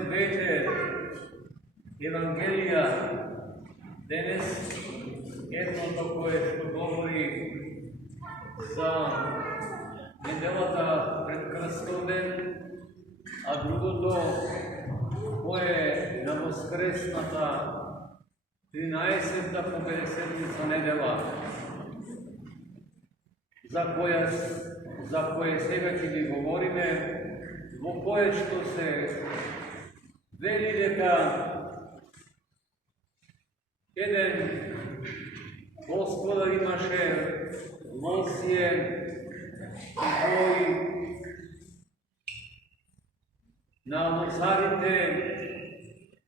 двете Евангелија денес, едното кое што говори за неделата пред Крстов ден, а другото кое на воскресната 13-та по Петдесетница недела, за кое сега ќе ги говориме, во кое што се вели дека еден господар имаше лосие кој на лозарите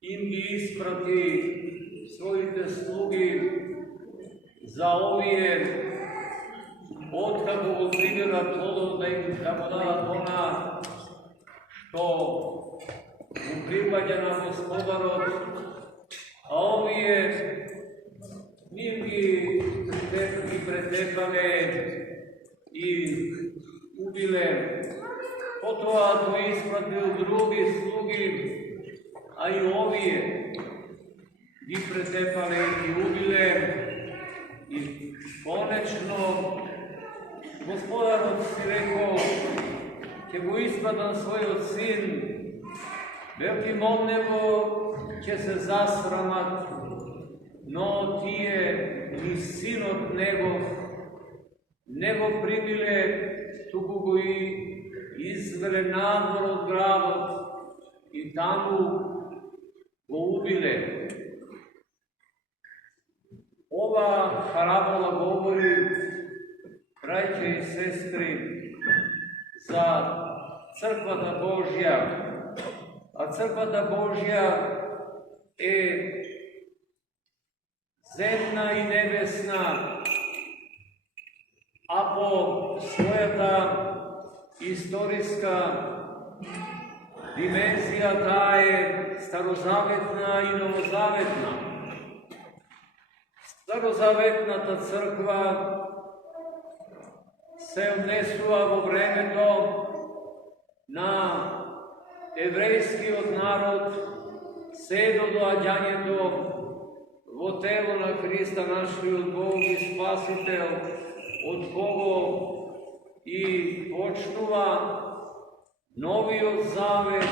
им ги испрати своите слуги за овие откако го приберат плодот да им дадат она што му припаѓа на Господарот, а овие ним ги претепале и убиле. Потоа тој испратил други слуги, а и овие ги претепале и ги убиле. И конечно Господарот си рекол, ќе го испратам својот син, велки молнево ќе се засрамат, но тие ни синот негов не го примиле, туку го и извеле надвор од градот и таму го убиле. Ова парабола говори, браќа и сестри, за Црквата Божја, а Црквата Божја е земна и небесна, а по својата историска димензија таа е старозаветна и новозаветна. Старозаветната црква се однесува во времето на еврејскиот народ се до доаѓањето во тело на Христа, нашиот Бог и Спасител, од кого и почнува новиот завет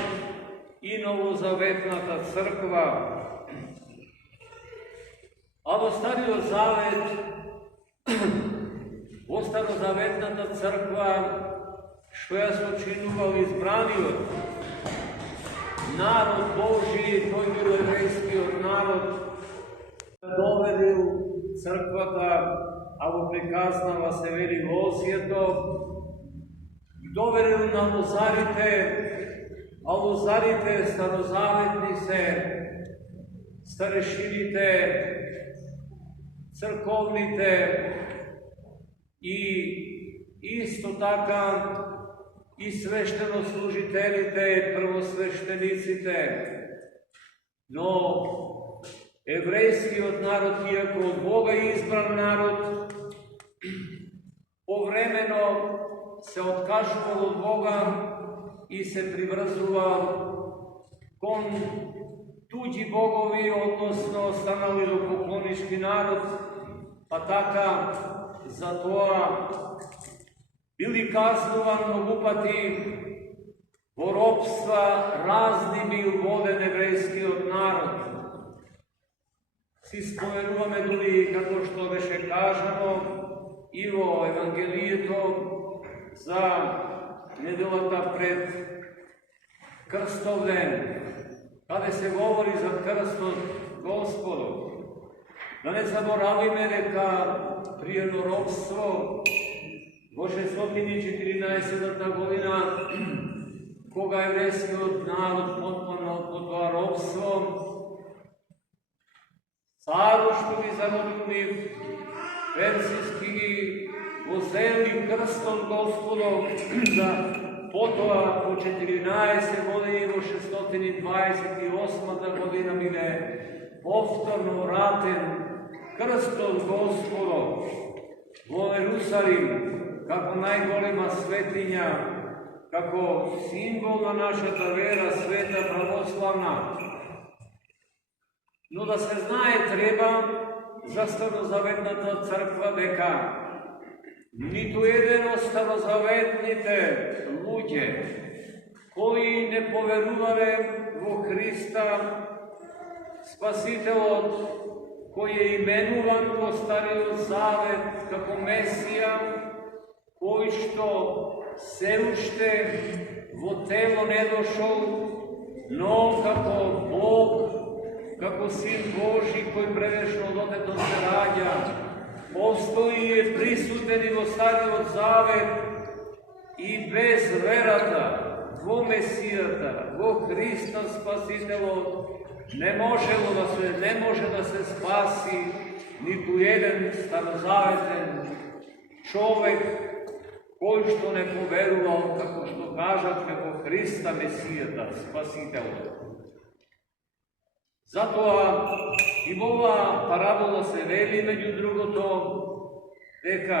и новозаветната црква. А во Стариот завет, во Старозаветната црква, што ја сочинувал избраниот народ Божи, тој бил еврејскиот народ, доверил црквата, а во приказнава се вели лозието, доверил на лозарите, а лозарите старозаветни се старешините, црковните и исто така и свештенослужителите, првосвештениците. Но еврејскиот народ, иако од Бога избран народ, повремено се откажувал од Бога и се приврзувал кон туѓи богови, односно станали поклонишки народ, па така затоа били казнуван многу пати, во робства разни бил воден еврејскиот народ. Си споменуваме дури, како што беше кажано и во Евангелието за неделата пред Крстов ден, каде се говори за крстот Господов. Да не заборавиме дека при едноробство во 614 година, кога еврејскиот народ потпаднал под тоа робство, царот што ги заробил персиски ги возели крстот Господов, за потоа по 14 години во 628 година биле повторно вратен крстот Господов во Ерусалим, како најголема светиња како символ на нашата вера, света православна. Но да се знае треба за Старозаветната црква дека ниту еден од старозаветните луѓе кои не поверувале во Христа, Спасителот, кој е именуван во Стариот Завет како Месија, кој што се уште во тело не дошол, но како Бог, како Син Божи кој превечно од Отецот се раѓа, постои и е присутен и во Стариот Завет и без верата во Месијата, во Христа Спасителот, не може да се спаси ниту еден старозаветен човек кој што не поверувал, како што кажавме, во Христа Месијата, Спасителот. Затоа и во оваа парабола се вели, меѓу другото, дека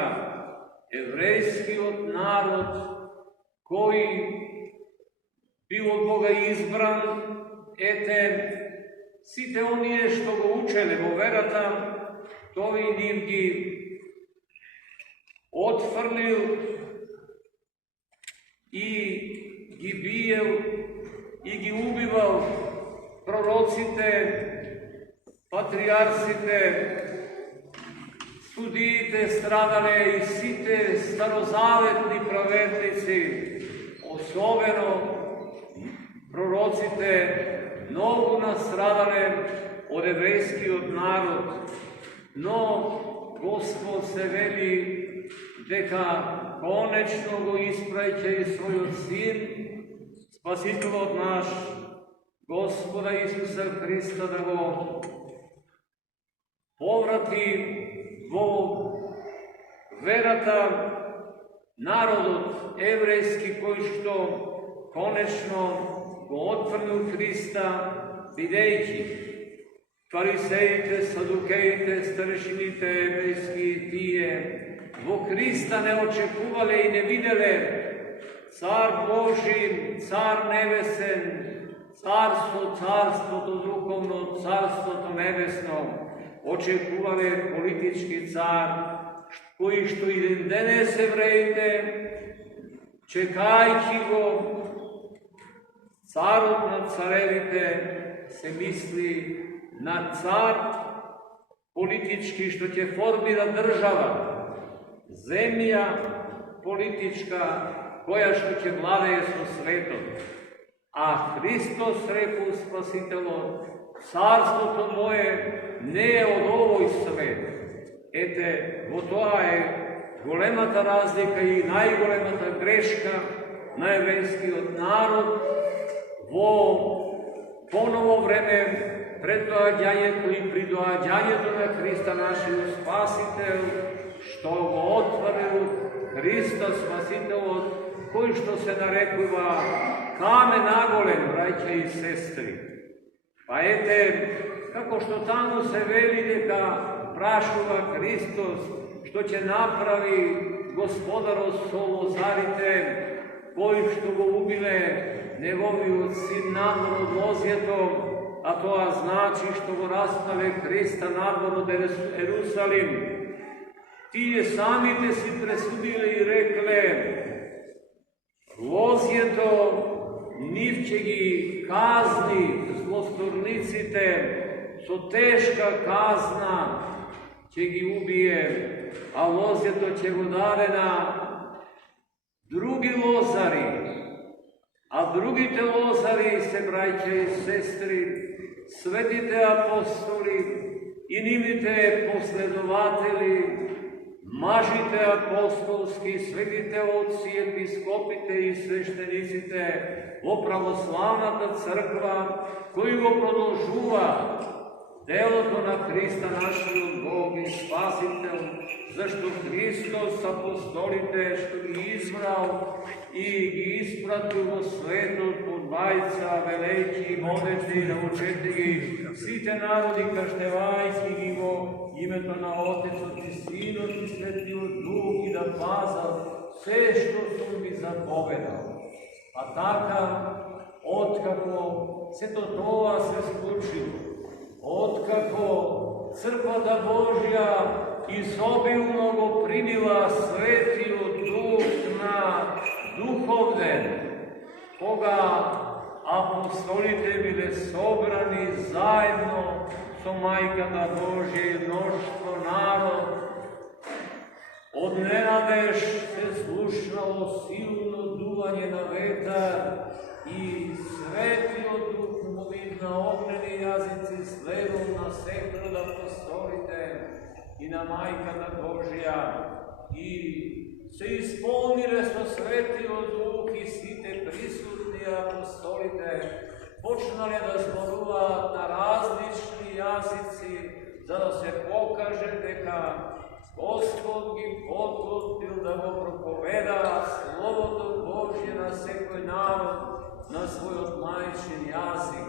еврејскиот народ кој бил од Бога избран, ете, сите оние што го учеле во верата, тој нив ги отфрлил и ги биел и ги убивал пророците, патриарсите, судиите страдале и сите старозаветни праведници, особено пророците, многу настрадале од еврејскиот народ, но Господ се вели дека конечно го испраќа и својот Син, Спасителот наш, Господа Исуса Христа, да го поврати во верата народот еврејски кој што конечно го отфрлил Христа, бидејќи фарисеите, садукеите, старешините еврејски тие во Христа не очекувале и не виделе Цар Божи, Цар Небесен, Царството духовно, Царството небесно, очекувале политички цар, кои што и ден денес евреите, чекајќи го Царот на царевите, се мисли на цар политички што ќе формира држава, земја политичка која што ќе владее со светот. А Христос рекол Спасителот, Царството мое не е од овој свет. Ете, во тоа е големата разлика и најголемата грешка на еврејскиот народ во поново време пред доаѓањето и при доаѓањето на Христа нашиот Спасител, што го отворил Христа Спасителот, кој што се нарекува камен аголен, браќа и сестри. Па ете, како што таму се вели дека прашува Христос, што ќе направи Господарот со лозарите, кои што го убиле неговиот син надвор од лозјето, а тоа значи што го распнале Христа надвор од Ерусалим. Тие самите си пресудиле и рекле, лозјето нив ќе ги казни злосторниците, со тешка казна ќе ги убие, а лозјето ќе го даде на други лозари. А другите лозари се, браќа и сестри, светите апостоли и нивните последователи, мажите апостолски, светите отци, епископите и свештениците во православната црква, кои го продолжува делото на Христа нашиот Бог и Спасител, зашто Христос апостолите што ги избрал и ги испратил во светот под бајца, велејќи и модете и научете ги сите народи, крштевајќи ги во името на Отецот и Синот и Светиот Дух, и да пазат се што сум ви заповедал. Pa takav, otkako se to se slučilo, otkako crkva Božja izobilno primila Svetiju Duh na duhovne, koga apostolite bile sobrani zajedno so majkama Božje i mnoštvo narod, od nenadeš se slušalo silno duvanje na vetar i Svetio Duh molit na ognjeni jazici sledom na sekru apostolite i na majkama Božja i se ispolnile so Svetio Duh i site prisutni apostolite počnale da zboruva na različni jazici, za da se pokaže deka Gospod gi potvrdil da go propoveda Slovo do Božje na sekoj narod, na svoj odmajčin jazik,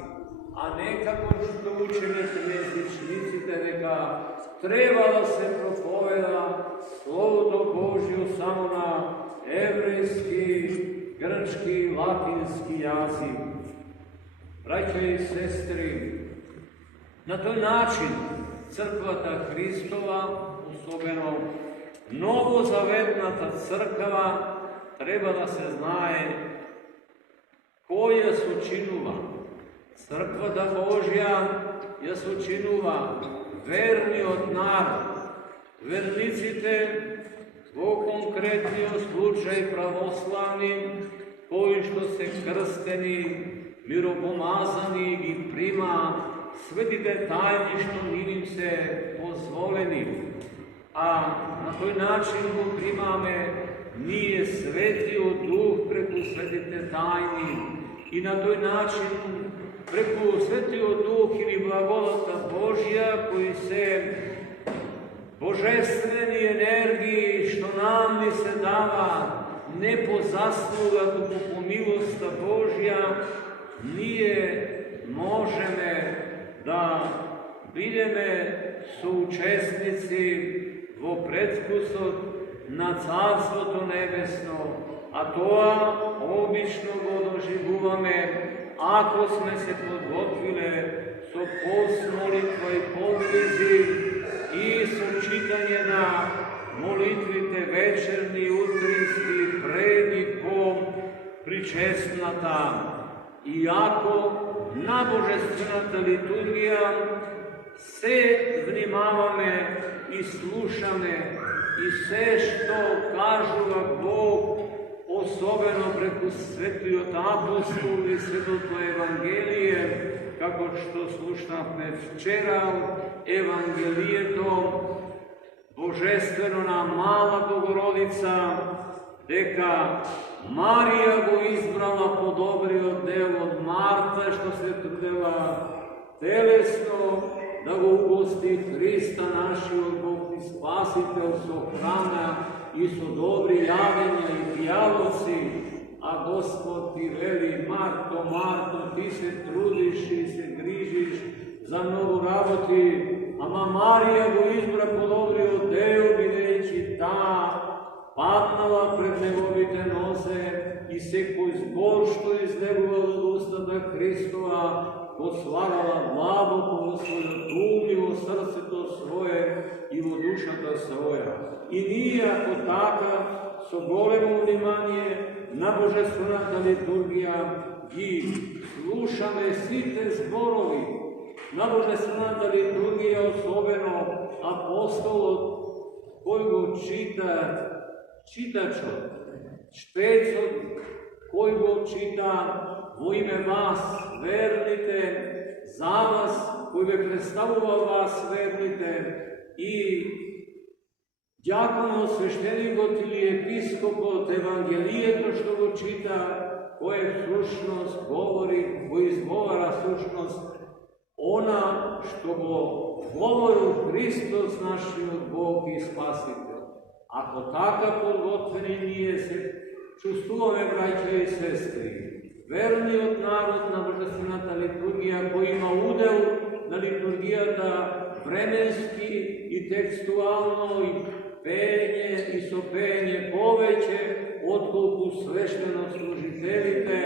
a nekako što učenite jezičnicite neka treba da se propoveda Slovo do Božju samo na evrejski, grčki, latinski jazik. Braće i sestri, na toj način crkvata Hristova, osobeno novozavetnata crkva, treba da se znaje koja su činula. Crkvata Božja je su činula verni od narod. Vernicite u konkretnio slučaj pravoslavni, koji što se krsteni, miropomazani i prima svetite tajni što njim se pozvoleni, a na toj način ko primame nije Svetio Duh preko svetite tajni i na toj način preko Svetio Duh ili blagodata Božja koji se božestveni energiji što nam se dava ne po zasluga, kako po milosta Božja, nije možeme da budeme součesnici vo predkusot na Carstvo to nebesno, a to obično go doživujeme ako sme se podgotvile so post, molitva i podvizi i so čitanje na molitvite večerni, utrinski, pred i po pričesnata. Iako nabožestvenata liturgija se vnimavame i slušame i sve što kažu Bog osobeno preko svetliot apostol i svetotlo evangelije, kako što slušame včera evangelijetom, božestveno nam mala Bogorodica, deka Marija go izbrala po dobri oddel od Marta, što se trudila telesno, da go ugosti Hrista našeg, Bog i Spasitelj, so hrana i so dobri javljenja i dijaloci, a Gospod ti veli, Marto, Marto, ti se trudiš i se grižiš za mnogo raboti, ama Marija go izbra po dobri oddel, videći ta padnala pred njegovite noze i se koji zbor što izleguvalo od usta Hristova, poslavila glavo svoje dumivo srce to svoje i vo duša to svoja. I nije ako taka, so golemo vnimanje na božestvenata liturgija i slušame svi te zborovi. Na božestvenata liturgija osobeno apostolot koji go čitačo, špecot koji go čita vo ime vas vernite, za vas koji bi predstavovao vas vernite i djakono sveštenikot ili episkopot evangelijeto što go čita, koje slušnost govori, koji izgovara slušnost, ona što go govoru Hristos naših Bog i Spasitelj. Ako takav podgotveni nije se čustvujeme, braće i sestri, verni od narod na božestvenata liturgija koji ima udel na liturgijata vremenski i tekstualno i penje i sopenje poveće, otkoliko свešteноslужителите,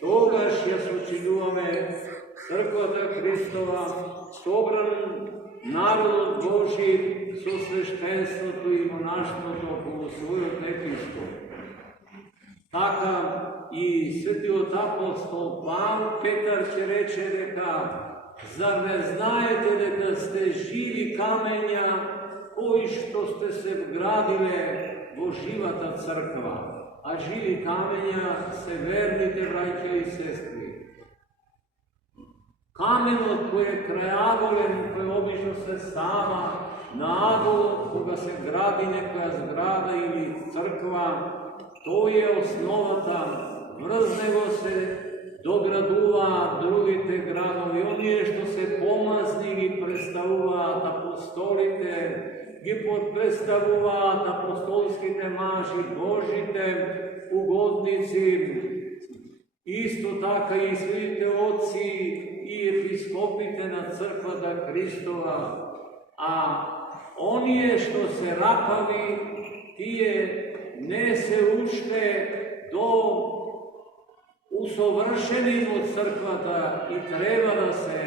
тогаш ја сочинуваме Црквата Христова, собран народот Божи со свештенството и монаштвото околу својот епископ. Така и светиот апостол Петар ќе рече дека зар не знаете дека сте живи камења кои што сте се вградиле во живата црква, а живи камења се верните браќа и сестри. Каменот кој е крајаголен, кој обично се става на аголот кога се гради некоја зграда или црква, тој е основата, врз него се доградуваат другите градови, оние што се помазни ги представуваат апостолите, ги подпредставуваат апостолските мажи, Божите угодници, исто така и светите отци и епископите на Црквата Христова, а оние што се рапави, тие не се уште до усовршени во црквата и треба да се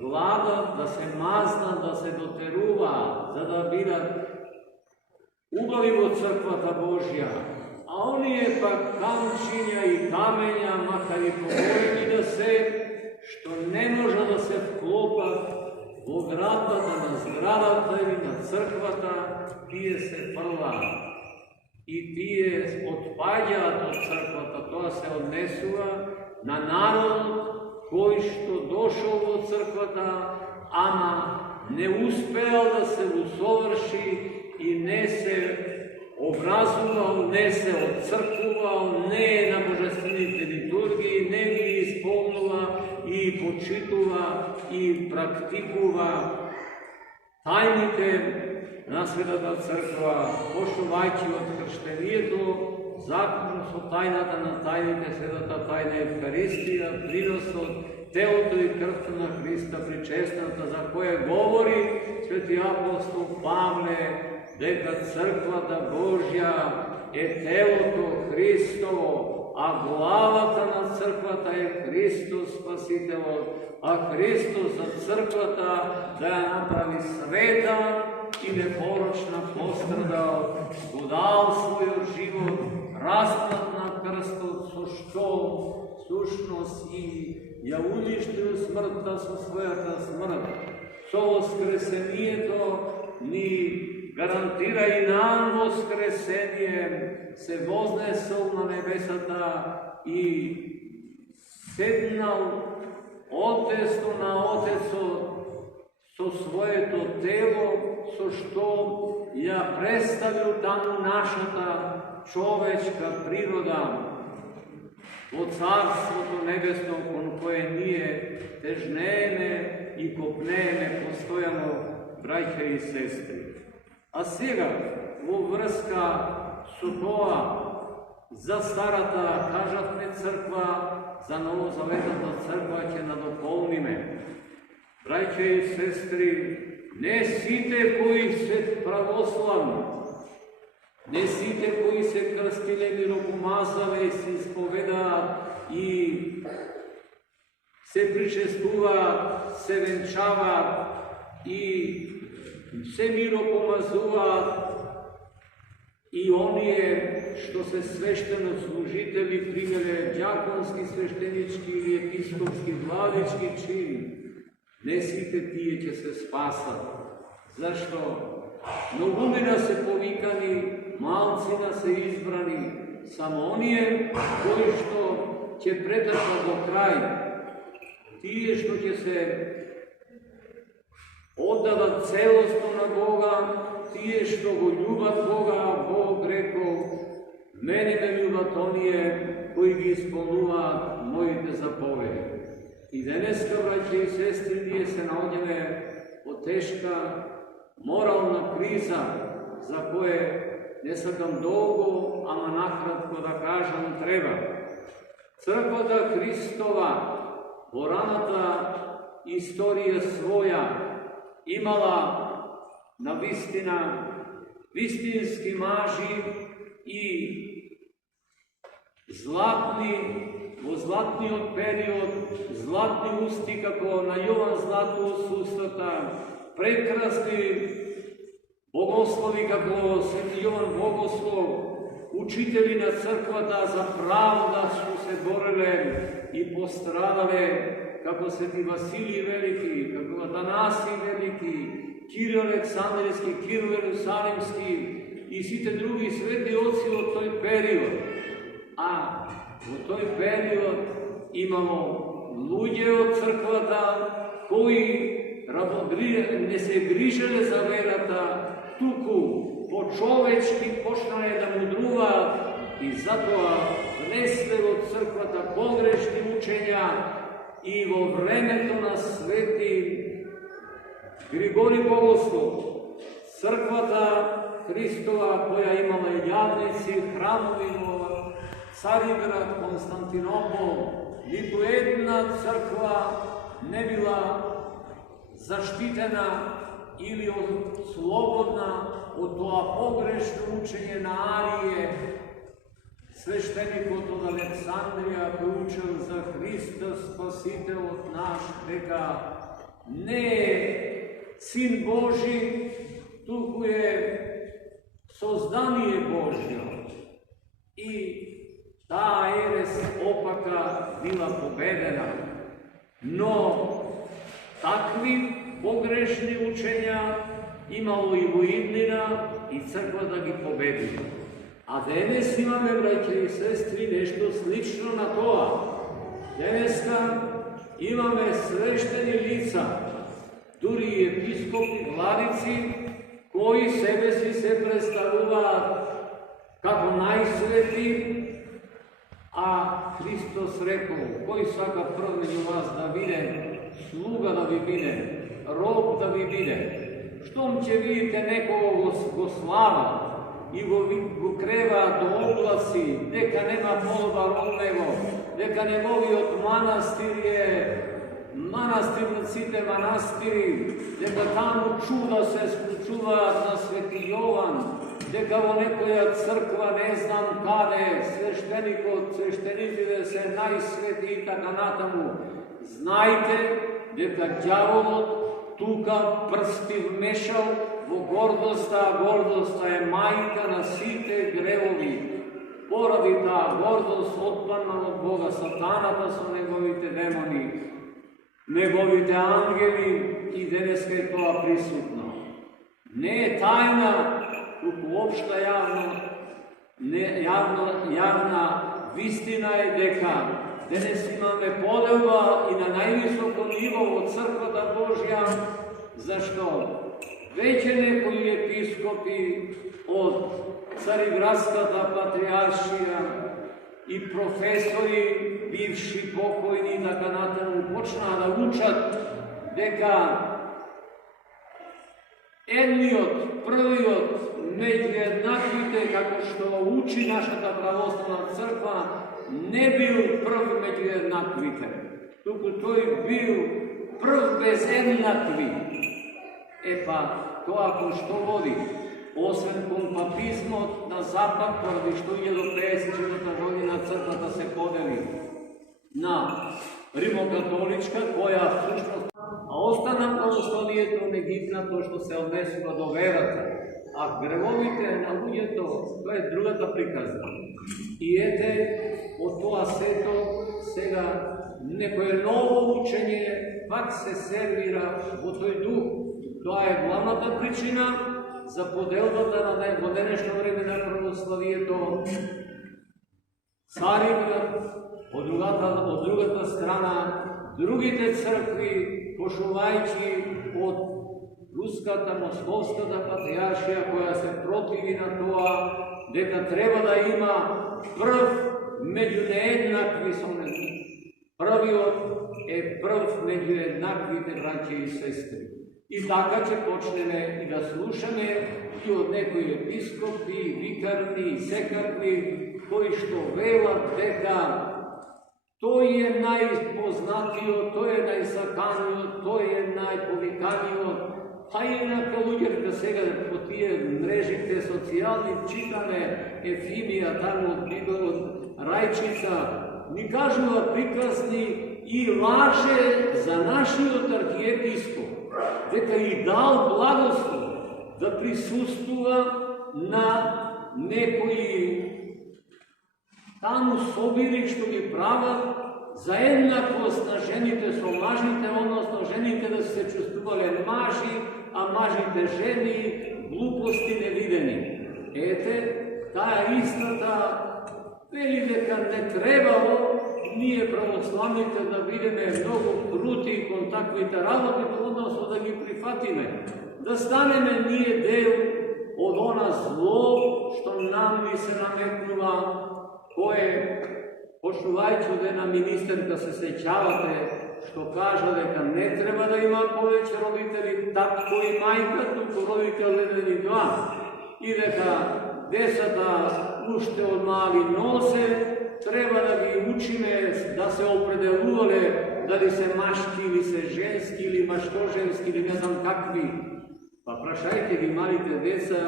гладат, да се мазнат, да се дотеруваат, за да бидат убави во црквата Божја. А оние пак камчиња и камења, макар и поголеми да се, што не може да се вклопат во градбата на зградата или на црквата, тие се фрлаат. И тие отпаѓаат од црквата, тоа се однесува на народ кој што дошол во црквата, ама не успеал да се усоврши и не се образувал, не се отцркувал, не е на божествените литургии, не ги исполнува и почитува и практикува тајните на Светата Црква, почнувајќи од крштението, заклучно со тајната на тајните, светата тајна Евхаристија, приносот, телото и крвта на Христа причестната, за кое говори свети апостол Павле, дека Црквата Божја е телото Христово, а главата на Црквата е Христос Спасителот, а Христос за Црквата да ја направи света и непорочна пострадал, го дал својот живот, распнат на крстот, со што сушност и ја уништил смртта со својата смрт. Со воскресението ни гарантира и нам воскресение, се вознесол на небесата и седнал одесно на Отецот со своето тело, со што ја представил таму нашата човечка природа во Царството Небесно, кон кое ние тежнееме и копнееме постојано, браќа и сестри. А сега, во врска со тоа, за старата, кажавме црква, за новозаветната црква ќе надополниме. Браќа и сестри, не сите кои се православни, не сите кои се крстиле миропомазале и се исповедаат и се причестуваат, се венчаваат и се миропомазуваат, и оние што се свештенослужители примеле ѓаконски, свештенички или епископски, владички чини, не сите тие ќе се спасат. Зашто? Многумина се повикани, малцина се избрани, само оние кои што ќе претрпат до крај, тие што ќе се оддадат целосно на Бога, тие што го љубат Бога, а Бог рекол, мене ме љубат оние кои ги исполнуваат моите заповеди. И денеска, браќа и сестри, ние се наоѓаме во тешка морална криза, за кое не сакам долго, ама накратко да кажам треба. Црквата Христова во раната историја своја имала на вистина вистински мажи и во златниот период, златни усти како на Јован Златоуст устата, прекрасни богослови како Свети Јован Богослов, учители на црквата за правда што се бореле и пострадале, како Свети Василий Велики, како Атанасий Велики, Кирил Александрийски, Кирил Иерусалимски и сите други свети отци од тој период. А во тој период имало луѓе од црквата кои не се грижеле за верата, туку по-човечки почнале да мудруваат и затоа внесле во црквата погрешни учења и во времето на Свети Григорий Богослов, црквата Христова, која имала јадници, храмови во Цариград, Константинопол, ниту една црква не била заштитена или слободна од тоа погрешно учење на Арие. Свештеникот од Александрија кој учел за Христа Спасителот наш, дека не е Син Божи, туку е создание Божјо. И таа ерес опака била победена. Но такви погрешни учења имало и во иднина и црквата ги победи. А денес имаме, браќа и сестри, нешто слично на тоа. Денеска имаме свештени лица, дури и епископи, владици, кои себе си се представуваат како најсвети, а Христос рекол, кој сака прв меѓу вас да биде, слуга да ви биде, роб да ви биде. Штом ќе видите некого го слава и го креваат до облаци, дека нема подобар од него, дека неговиот манастир е манастир на сите манастири, дека таму чуда се случуваат на Свети Јован, дека во некоја црква не знам каде, свештениците се најсвети и така натаму. Знајте дека ѓаволот тука прсти вмешал во гордоста, а гордоста е мајка на сите гревови. Поради таа гордост отпаднал од Бога сатаната со неговите демони, неговите ангели, и денеска е тоа присутно. Не е тајна, туку општа јавна вистина е дека денес имаме поделба и на највисоко ниво во црквата Божја, зашто веќе некои епископи од Цариградската патриаршија и професори, бивши, покојни и така натаму, почнаа да учат дека едниот, првиот меѓу еднаквите, како што учи нашата православна црква, не бил прв меѓу еднаквите, туку тој бил прв без еднакви. Епа, тоа кој што води, освен кон папизмот на запад, поради што 1054 година црквата се подели на римокатоличка, која всушност остана православието негитнато што се однесува до верата, а гревовите на луѓето, тоа е другата приказна. И ете, од тоа сето, сега некое ново учење пак се сервира во тој дух. Тоа е главната причина за поделбата на во денешно време на православието. Цариград, од другата страна, другите цркви, пошувајќи од Руската, Московската патриаршија, која се противи на тоа дека треба да има прв меѓу нееднакви со него. Првиот е прв меѓу еднаквите браќи и сестри. И така ќе почнеме и да слушаме и од некои епископи, викарни и секакви, кои што велат дека тој е најпознатиот, тој е најсаканиот, тој е најповиканиот. А инака луѓето сега по тие мрежите социјални читаме Ефимија таму од Бидовот, rajčica, ni kažnjava prikazni i laže za našijot arhijepiskop, дека и дал благослов да присуствува на некои таму собири што ги прават за еднаквост на жените со мажите, односно жените да се чувствувале мажи, а мажите жени, глупости невидени. Ете, таа истата вели дека не требало ние православните да бидеме многу крути кон таквите работи, односно да ги прифатиме, да станеме ние дел од она зло што нам ни се наметнува, кое, почнувајќи од една министерка, се сеќавате, што кажа дека не треба да има повеќе родители, татко и мајка, туку родител еден и два, и дека децата уште од мали носе, треба да ги учиме да се определувале дали се машки или се женски или машко-женски или не знам какви. Па прашајте ги малите деца,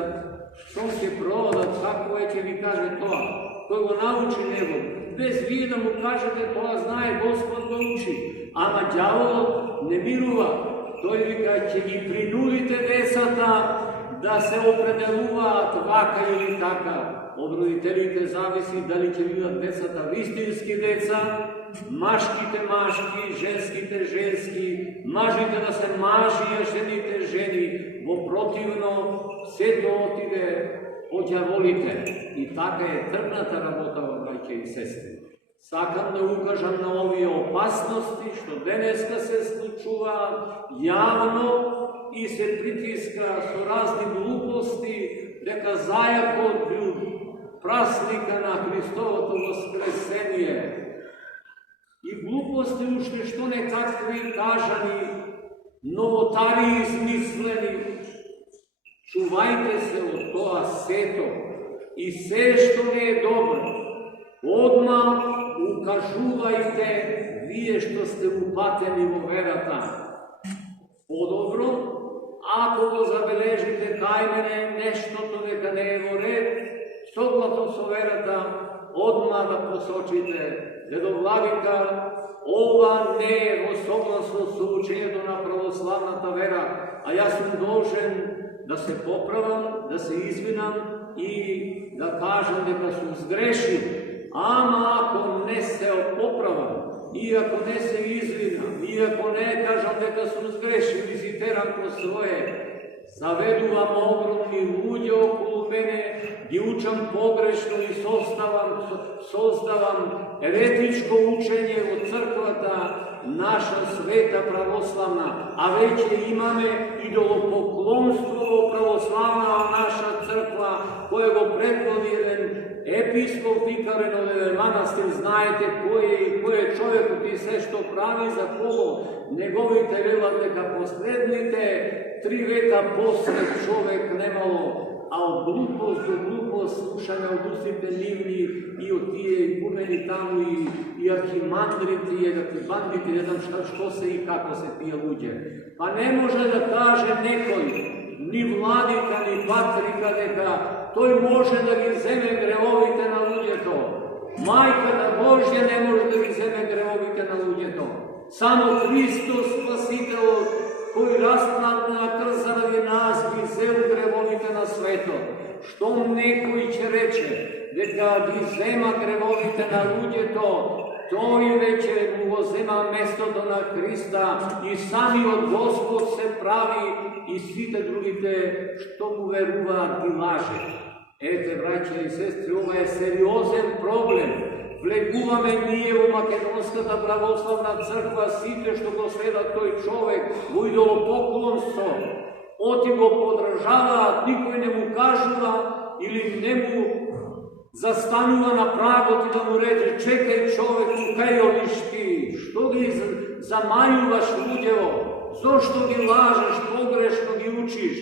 што ќе проводат, како ќе ви каже тоа. Тој го научи него. Без вие да му кажете, тоа знае Господ го учи. Ама ѓаволот не мирува. Тој вика, ќе ги принудите децата да се определуваат вака или така. Од родителите зависи дали ќе бидат децата вистински деца, машките машки, женските женски, мажите да се мажи, а жените жени. Во противно, сето отиде по ѓаволите. И така е трпната работа, браќа и сестри. Сакам да укажам на овие опасности, што денеска се случуваат јавно и се притиска со разни глупости, дека зајакот бил празника на Христовото воскресение. И глупости уште што некакви кажани, новотари измислени. Чувајте се од тоа сето и се што не е добро. Одма укажувајте вие што сте упатени во верата. Подобро, ако го забележите кај мене нештото дека не е во ред, согласно со верата, одма да посочите, дедо Владика, ова не е во согласно со учењето на православната вера, а јас сум должен да се поправам, да се извинам и да кажам дека сум сгрешил. Ама ако не се поправам, и ако не се извинам, и ако не кажам дека сум сгрешил и си терам по свое, заведувам огромни луѓе околу мене, ги учам погрешно и создавам еретичко учење во црквата, наша света православна, а веќе имаме идолопоклонство во православна наша црква, кој го предводи еден епископ викарен од еден манастир, знаете кој е и кој е човекот и се што прави за кого. Неговите велат дека последните 3 века посред човек немало, а од глупост до глупост слушаме од устите нивни и од тие гумени таму и архимандрите и архибандите, не знам што се и како се тие луѓе. Па не може да каже некој, ни владика, ни патрика, дека тој може да ги земе гревовите на луѓето. Мајката Божја не може да ги земе гревовите на луѓето. Само Христос Спасителот, кој расплатна крв заради нас, ги зел гревовите на светот. Штом некој ќе рече дека ги зема гревовите на луѓето, тој веќе му го зема местото на Христа и самиот Господ се прави и сите другите што му веруваат ги лаже. Ете, браќа и сестри, ова е сериозен проблем. Влегуваме ние во Македонската православна црква сите што го следат тој човек во идолопоклонство. Оти го подржаваат, никој не му кажува или не му застанува на прагот и да му рече: чекај човеку, кај одиш ти? Што ги замајуваш луѓево? Зошто ги лажеш, погрешно ги учиш?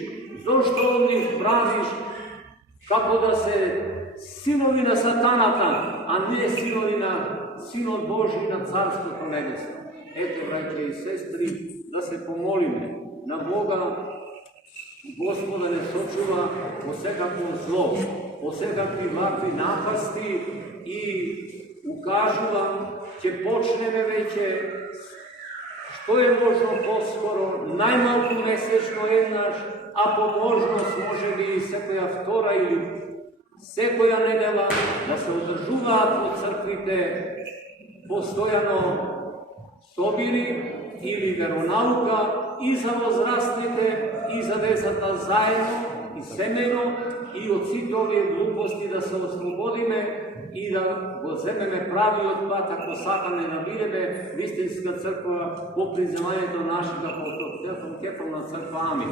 Зошто од нив правиш како да се синови на сатаната, а не синови на Синот Божи на Царството Небесно. Ете, браќа и сестри, да се помолиме на Бога, Господа не сочува во секако зло. o всякакви вакви напасти и укажувам, ќе почнеме веќе што е можно поскоро, најмалку месечно еднаш, а по можност може би и секоја втора или секоја недела да се одржуваат во црквите постојано собири или веронаука и за возрастните и за децата заедно и семејно и од сите овие глупости да се ослободиме и да го земеме правиот пат, ако сакаме да бидеме вистинска црква по признавањето нашата на црква. Амин.